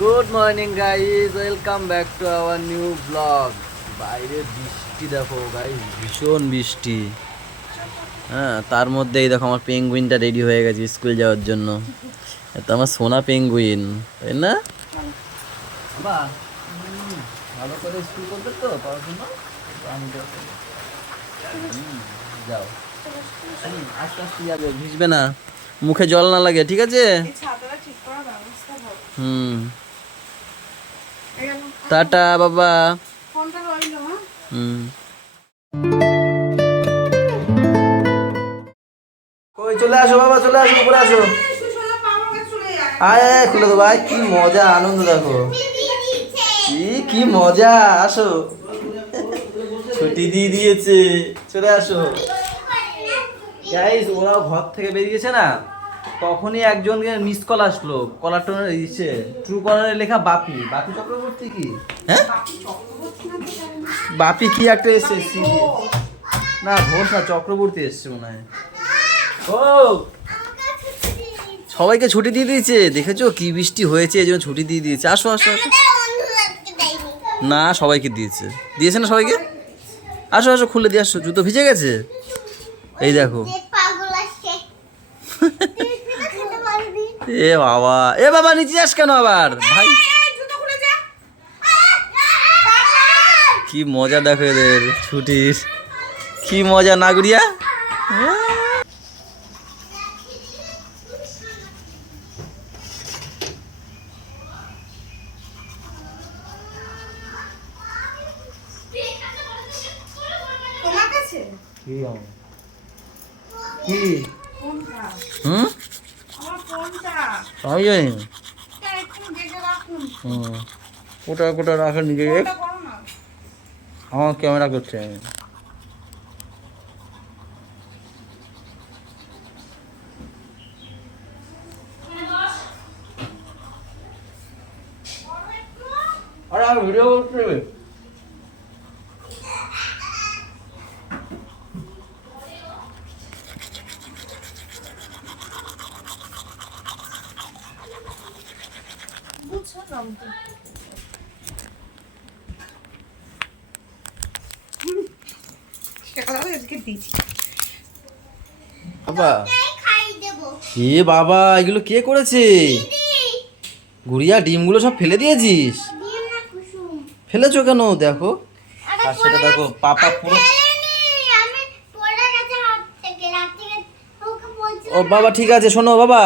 Good morning guys, welcome back to our new blog. বাইরে বৃষ্টি দেখো গাইজ, ভীষণ বৃষ্টি। হ্যাঁ, তার মধ্যে এই দেখো আমার পেঙ্গুইনটা রেডি হয়ে গেছে স্কুল যাওয়ার জন্য। এটা আমার সোনা পেঙ্গুইন, তাই না? বাবা ভালো করে স্কুল করবে তো পড়াশোনা? আমি যাও, আস্তে আস্তে যাবে, ভিজবে না, মুখে জল না লাগে, ঠিক আছে? হুম, টাটা বাবা। হুম, কই চলে আসো বাবা, চলে আসো, উপরে আসো। আয় আয়, খুলে দেবো। ভাই কি মজা, আনন্দ দেখো, কি মজা। আসো, ছুটি দিয়ে দিয়েছে, চলে আসো। গাইস, ওরাও ঘর থেকে বেরিয়েছে না, তখনই একজনকে মিস কল আসলো। কলারটা দিচ্ছে ট্রু কলারে লেখা বাপি। বাপি চক্রবর্তী কি? হ্যাঁ, বাপি কি একটা এসছে, না ঘোষ না, চক্রবর্তী এসছে মনে হয়। ও, সবাইকে ছুটি দিয়ে দিয়েছে, দেখেছো কি বৃষ্টি হয়েছে, এই জন্য ছুটি দিয়ে দিয়েছে। আসো আসো আসো। না, সবাইকে দিয়েছে, দিয়েছে না সবাইকে। আসো আসো, খুলে দিয়ে আসো, জুতো ভিজে গেছে। এই দেখো, এ বাবা, এ বাবা নিচে যাস কেন আবার ভাই? কি মজা দেখো এদের ছুটির, কি মজা না গুড়িয়া। কি হুম, আমি জানি। কোটা কোটা রাখা নিজে, আমার ক্যামেরা করছে। আমি আরে আমি ভিডিও করতে, বাবা। এ বাবা, এগুলো কে করেছে? গুড়িয়া, ডিমগুলো সব ফেলে দিয়েছিস? ফেলেছো কেন? দেখো, আর সেটা দেখো পাপা পুরো। ও বাবা, ঠিক আছে, শোনো বাবা।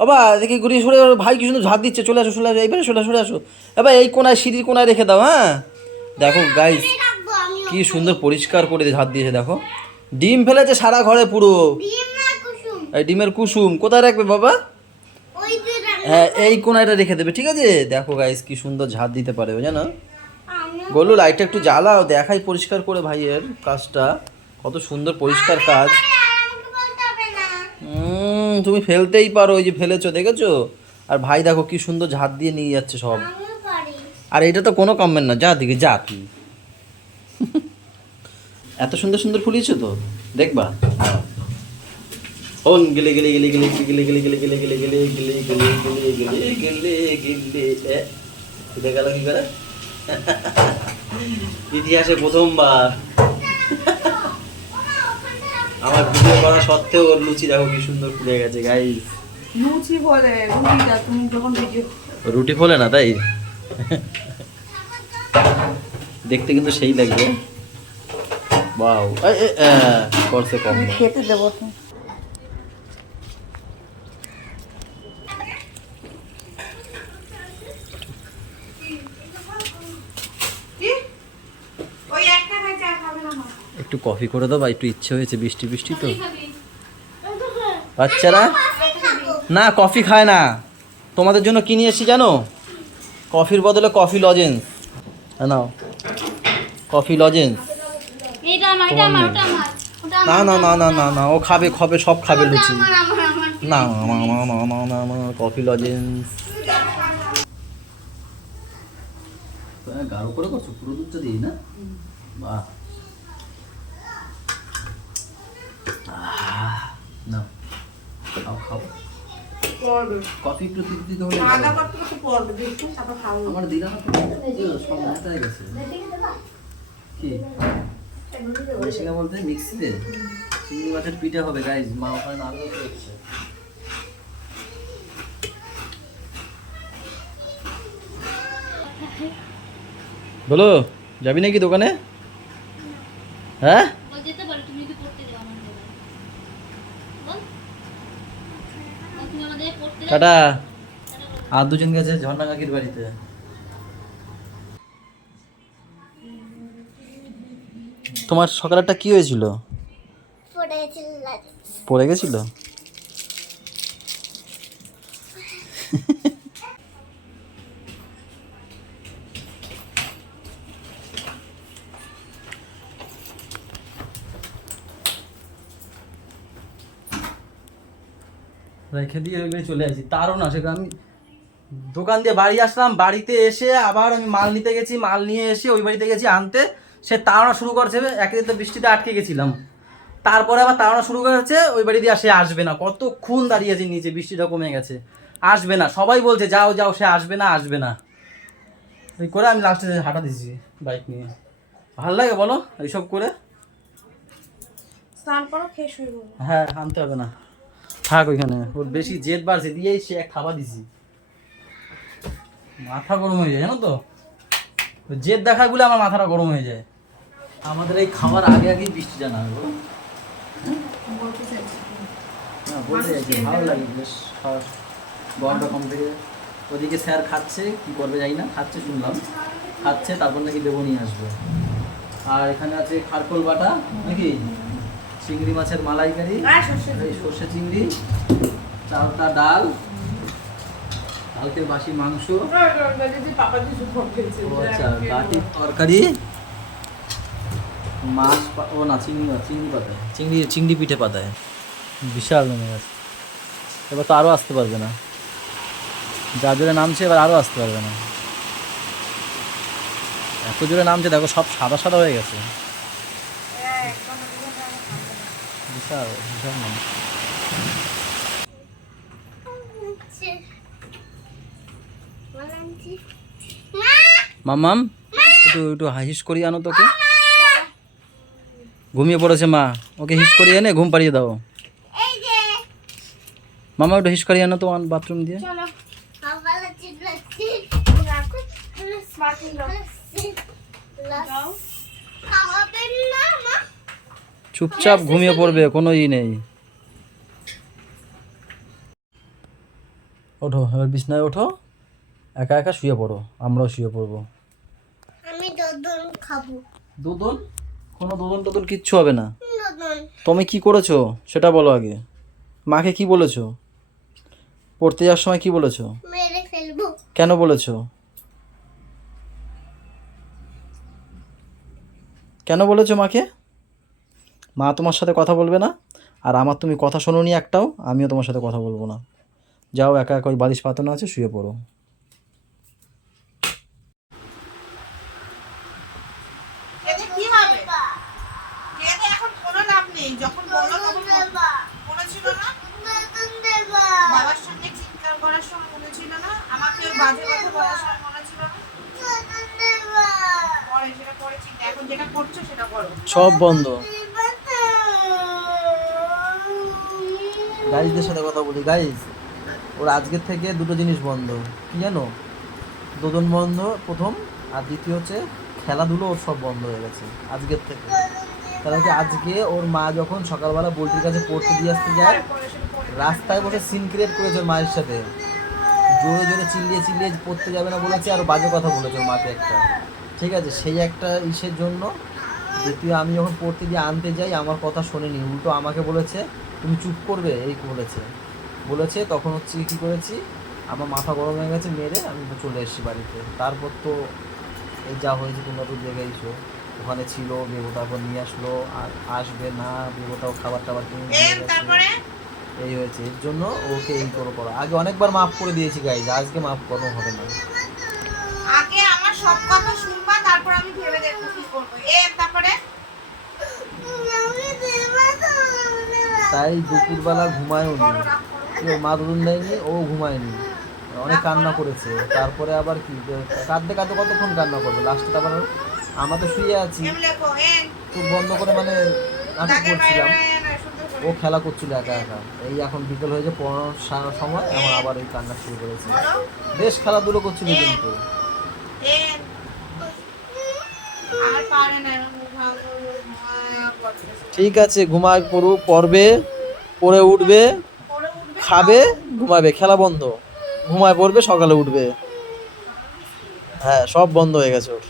বাবা দেখি ঘুরিয়ে সরে, ভাই কি সুন্দর ঝাঁট দিচ্ছে। চলে আসো, চলে আসো, এইবারে সরে সরে আসো। এবার এই কোনায়, সিঁড়ির কোনায় রেখে দাও। হ্যাঁ, দেখো গাইস, কি সুন্দর পরিষ্কার করে ঝাঁট দিয়েছে। দেখো, ডিম ফেলেছে সারা ঘরে পুরো। এই ডিমের কুসুম কোথায় রাখবে বাবা? হ্যাঁ, এই কোনায়টা রেখে দেবে, ঠিক আছে? দেখো গাইস, কি সুন্দর ঝাঁট দিতে পারে ও, জানো? গোলু, লাইটটা একটু জ্বালাও, দেখাই পরিষ্কার করে ভাইয়ের কাজটা, কত সুন্দর পরিষ্কার কাজ। তুমি ফেলতেই পারো, ওই যে ফেলেছো, দেখেছো? আর ভাই দেখো কি সুন্দর ঝাঁট দিয়ে নিয়ে যাচ্ছে সব। আর এটা তো কোনো কমেন্ট না, যা দিকে যা তুই। এত সুন্দর সুন্দর ফুলিয়েছো তো, দেখবা। ওন গেলে গেলে গেলে গেলে গেলে গেলে গেলে গেলে গেলে গেলে গেলে গেলে গেলে গেলে গেলে গেলে ফুটে গেল কি করে? ইতিহাসে প্রথমবার আমার ভিডিও করা সত্ত্বেও ওর লুচি দেখো কি সুন্দর ফুলে গেছে গাইস। লুচি বলে রুটিটা, তুমি যখন ভিডিও রুটি ফোলে না তাই? দেখতে কিন্তু সেই লাগবে। ওয়াও, করছে কম। খেতে দেবো। একটু কফি করে দাও বা, একটু ইচ্ছে হয়েছে, বৃষ্টি বৃষ্টি তো। বাচ্চারা না কফি খায় না, তোমাদের জন্য কি নিয়ে এসেছি জানো? কফির বদলে কফি লজেন্স। নাও, কফি লজেন্স। না না না না না না, ও খাবে খাবে, সব খাবে লুচি। না না না না না না না, কফি লজেন্স। গাঢ় করে করছো, পুরো দুধটা দিই না? বাহ, না খাও খাও। পড়বে। কফি একটু দিতে হলে খাওয়া দাওয়া করতে করতে পড়বে, দেখছো? তারপর খাবো। আমার দিলা না তো সব মাথায় গেছে কি বেশিটা বলতে মিক্সিতে চিংড়ি মাছের পিঠে হবে গাইজ, মা ওখানে আলু করছে। বলো যাবি নাকি দোকানে? হ্যাঁ যেতে পারো, তুমি যদি পড়তে যাও আমার জায়গায়। বল তুমি আমাদের পড়তে যাও। টাটা। আর দুজন গেছে ঝর্ণা কাকির বাড়িতে। তোমার সকালটা কি হয়েছিল? পড়ে গেছিল। রেখে দিয়ে ওই বাড়ি চলে আসি, তারও না সেটা আমি দোকান দিয়ে বাড়ি আসলাম, বাড়িতে এসে আবার আমি মাল নিতে গেছি, মাল নিয়ে এসে ওই বাড়িতে গেছি আনতে, সে তাড়ানো শুরু করছে। একে তো বৃষ্টিতে আটকে গেছিলাম, তারপরে আবার তাড়ানো শুরু করেছে ওই বাড়ি দিয়ে সে আসবে না। কতক্ষণ দাঁড়িয়েছি নিচে, বৃষ্টিটা কমে গেছে, আসবে না। সবাই বলছে যাও যাও, সে আসবে না আসবে না। এই করে আমি লাস্টে হাঁটা দিয়েছি বাইক নিয়ে। ভাল লাগে বলো এইসব করে? স্নান করো, খেয়ে শুয়ে পড়ো। হ্যাঁ আনতে হবে না, থাক ওইখানে। ওর বেশি জেদ বাড়ছে, দিয়েই সে এক থাবা দিছি। মাথা গরম হয়ে যায় জানো তো, ওই জেদ দেখায় বলে আমার মাথাটা গরম হয়ে যায়। আমাদের এই খাবার আগে আগেই বৃষ্টি জানা হবে বলো? বলতে চাইছি। না বলতে চাইছি, ভালো লাগে বেশ খাওয়ার গরমটা কম থেকে। ওদিকে স্যার খাচ্ছে, কি করবে জানি না, খাচ্ছে শুনলাম, খাচ্ছে তারপর নাকি দেবো নিয়ে আসবে। আর এখানে আছে খারকোল বাটা নাকি, চিংড়ি মাছের মালাইকারি, আর সর্ষে এই সর্ষে চিংড়ি, চালটা ডাল, কালকের বাসি মাংস, ও আচ্ছা বাটির তরকারি, মাছ ও না চিংড়ি মাছ, চিংড়ি পাতায়, চিংড়ি পিঠে পাতায়। বিশাল নেমে গেছে, এবার তো আরও আসতে পারবে না, যা জোরে নামছে এবার আরও আসতে পারবে না। এত জোরে নামছে দেখো, সব সাদা সাদা হয়ে গেছে। বিশাল বিশাল নাম। মাম্মাম একটু একটু হিস করিয়ে আনো তোকে, ঘুমিয়ে পড়েছে মা, ওকে হিস করিয়ে এনে ঘুম পাড়িয়ে দাও। মামা একটু হিস করিয়ে আনো তো বাথরুম দিয়ে। চুপচাপ ঘুমিয়ে পড়বে, কোনো ই নেই। ওঠো এবার বিছনায় ওঠো, একা একা শুয়ে পড়ো, আমরাও শুয়ে পড়বো। আমি দোদন খাবো। দুদন? কোনো দুদন টদন কিচ্ছু হবে না। তুমি কি করেছো সেটা বলো আগে, মাকে কি বলেছো? পড়তে যাওয়ার সময় কি বলেছো? মেরে ফেলবো। কেন বলেছো? কেন বলেছো মাকে? মা তোমার সাথে কথা বলবে না, আর আমার তুমি কথা শোনোনি একটাও, আমিও তোমার সাথে কথা বলবো না। যাও একা একা ওই বালিশ পাতানো আছে শুয়ে পড়ো। এতে কি হবে? এতে এখন কোনো লাভ নেই। যখন বলো তখন মনে ছিল না? বাবার সঙ্গে চিৎকার করার সময় মনে ছিল না? আমাকে বাজে কথা বলার সময় মনে ছিল না? পরে সেটা পরে চিন্তা, এখন যেটা করছো সেটা করো। সব বন্ধ। গাইজদের সাথে কথা বলি, গাইজ ওর আজকের থেকে দুটো জিনিস বন্ধ, কি জানো? দুজন বন্ধ প্রথম, আর দ্বিতীয় হচ্ছে খেলাধুলো ওর সব বন্ধ হয়ে গেছে আজকের থেকে। কারণ কি আজকে ওর মা যখন সকালবেলা বল্টির কাছে পড়তে দিয়ে আসতে যায়, রাস্তায় বসে সিন ক্রিয়েট করেছে ওর মায়ের সাথে, জোরে জোরে চিল্লিয়ে চিল্লিয়ে পড়তে যাবে না বলেছে, আর বাজে কথা বলেছে ওর মাকে একটা। ঠিক আছে, সেই একটা ইসের জন্য দ্বিতীয় আমি যখন পড়তে দিয়ে আনতে যাই আমার কথা শোনেনি, উল্টো আমাকে বলেছে তুমি চুপ করবে, এই বলেছে তখন হচ্ছে কী করেছি, আমার মাথা গরম হয়ে গেছে, মেরে আমি চলে এসেছি বাড়িতে। তারপর তো এই যা হয়েছে তোমরা তো দেখেইছো, ওখানে ছিল বেবো, তারপর নিয়ে আসলো, আর আসবে না বেবোটাও খাবার টাবার কিনে নিয়ে গেছে। এই হয়েছে, এর জন্য ওকে এই করো। আগে অনেকবার মাফ করে দিয়েছি গাইজ, আজকে মাফ করা হবে না। আগে আমার সব কথা শুনবা, তারপর আমি ভেবে দেখবো কি করবো। তারপরে তাই দুপুরবেলা ঘুমায়ও নি, করো, রাগ করো। মা দুধ দেয়নি, ও ঘুমায়নি, অনেক কান্না করেছে। তারপরে আবার কি কাঁদতে কাঁদতে কতক্ষণ কান্না করবে, লাস্টে আবার আমরা তো শুয়ে আছি, চোখ বন্ধ করে মানে নাটক করছিলাম, ও খেলা করছিল একা একা। এই এখন বিকেল হয়েছে 15 সময়, এখন আবার এই কান্না শুরু করেছে। বেশ খেলাধুলো করছিল কিন্তু। ঠিক আছে, ঘুমায় পড়ুক, পড়ে উঠবে, খাবে, ঘুমাবে, খেলা বন্ধ, ঘুমায় পড়বে, সকালে উঠবে। হ্যাঁ, সব বন্ধ হয়ে গেছে ওর।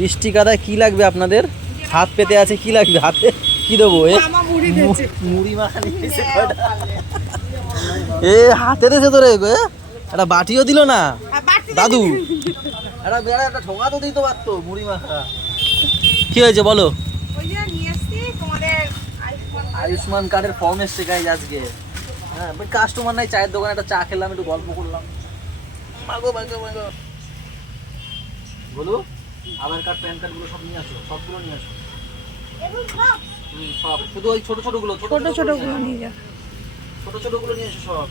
বৃষ্টি কাদায় কি লাগবে আপনাদের? হাত পেতে আছে, কি লাগবে হাতে? কি দেবো? মুড়ি মাখা নিয়ে এসে কয়টা? এ হাতে দিয়েছে তোরে, একটা বাটিও দিল না দাদু, একটা ঠোঙা তো দিতে পারতো মুড়ি মাখা। কি হয়েছে বলো? আয়ুষ্মান কার্ডের ফর্ম এসছে গাইজ আজকে। হ্যাঁ, কাস্টমার নাই, চায়ের দোকানে একটা চা খেলাম, একটু গল্প করলাম। মাগো মাগো মাগো বলো, আধার কার্ড প্যান কার্ড গুলো সব নিয়ে আসো, সবগুলো নিয়ে আসো। সব, শুধু ওই ছোট ছোট গুলো নিয়ে যা, ছোট গুলো নিয়ে এসো সব।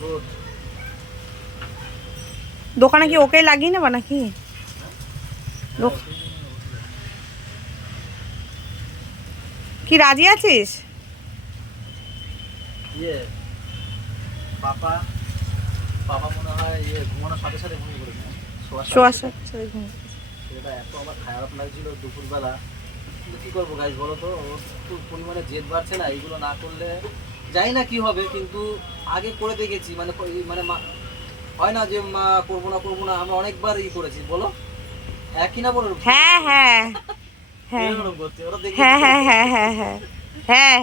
Good. দোকানে কি ওকে লাগিয়ে নেবা নাকি? কি রাজি আছিস? পাপা মনে হয় ঘুমানোর সাথে সাথে ঘুমিয়ে পড়েছে। সেটা এত আমার খারাপ লাগছিল দুপুরবেলা, কিন্তু কি করবো গাইজ বলো তো, ওর তো পরিমাণে জেদ বাড়ছে না, এইগুলো না করলে জানি না কি হবে, কিন্তু আগে করে দেখেছি, মানে হয় না যে মা করবো না, আমরা অনেকবার করেছি, বলো একই না বলো। হ্যাঁ হ্যাঁ হ্যাঁ হ্যাঁ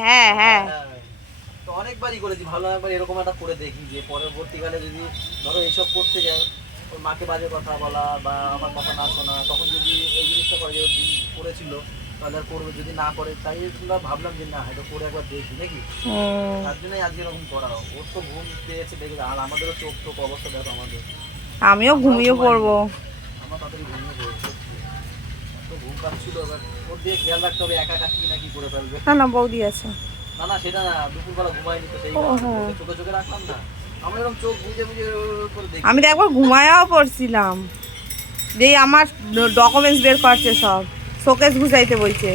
হ্যাঁ হ্যাঁ, তো অনেকবারই করেছি, ভালো একবার এরকম একটা করে দেখি যে পরবর্তীকালে যদি ধরো এইসব করতে যাও, ওর মাকে বাজে কথা বলা বা আমার কথা না শোনা, তখন যদি এই জিনিসটা করে যে দিন করেছিল তাহলে আর করবে, যদি না করে, তাই ভাবলাম যে না এটা করে একবার দেখি নাকি, তার জন্যই আজকে এরকম করা। ওর তো ঘুম পেয়েছে দেখবে, আর আমাদেরও চোখ অবস্থা দেখো আমাদের, আমিও ঘুমিয়ে পড়বো, আমরা তাড়াতাড়ি ঘুমিয়ে পড়বো, তো ঘুম পাচ্ছিল। এবার ওর দিয়ে খেয়াল রাখতে হবে, একা একা কি নাকি করে ফেলবে। না বৌদি আছে। না সেটা না, দুপুরবেলা ঘুমাইনি তো, সেই চোখে রাখলাম না, আমরা এরকম চোখ বুঝে করে দেখি। আমি তো একবার ঘুমায়াও পড়ছিলাম, যেই আমার ডকুমেন্টস বের করছে, সব শোকেস গুছাইতে বলছে।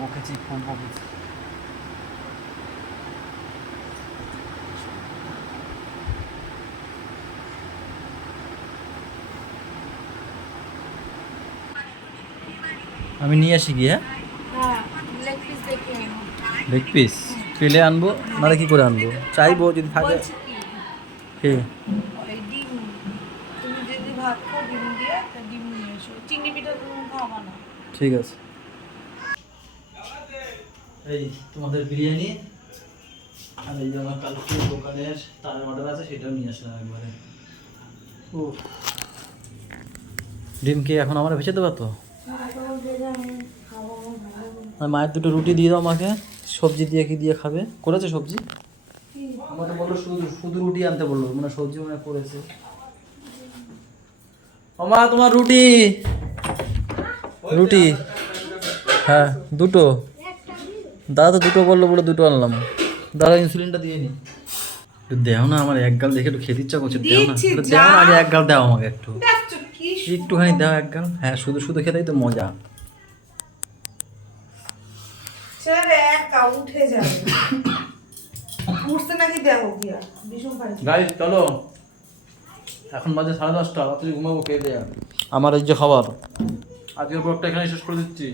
বকেছি, খুব বকেছি। আমি নিয়ে আসি গিয়ে, হ্যাঁ লেগ পিস পেলে আনবো, নাহলে কি করে আনবো, চাইবো যদি থাকে। কি ঠিক আছে। এই তোমাদের বিরিয়ানি, আর এই যে আমার কালকে দোকানের তার অর্ডার আছে, সেটাও নিয়ে আসলাম একবারে। ও ডিম কি এখন আমরা ভেজে দেবো তো? মায়ের দুটো রুটি দিয়ে দাও আমাকে, সবজি দিয়ে কি দিয়ে খাবে, করেছে সবজি? আমাকে বললো শুধু রুটি আনতে বললো, মানে সবজি মনে করেছে। মা তোমার রুটি হ্যাঁ দুটো, দাদা তো দুটো বললো বলে দুটো আনলাম। দাদা ইনসুলিনটা দিয়ে নি, দেও না, আমার এক গাল দেখে একটু খেতে ইচ্ছা করছে, দেও না আগে এক গাল দাও আমাকে, একটুখানি দাও এক গাল। হ্যাঁ শুধু খেতেই তো মজা। গাইস চলো, এখন বাজে 10:30, রাত্রে ঘুমাবো, খেয়ে দেয়া। আমার এই যে খবর। আজকের ব্লগটা এখানে শেষ করে দিচ্ছি।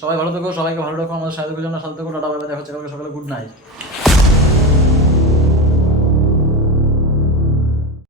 সবাই ভালো থেকো, সবাইকে ভালো রাখো, আমাদের সাথে থেকো, সাথে থেকো, টাটা, বাই বাই, দেখা হচ্ছে কালকে সকালে, গুড নাইট।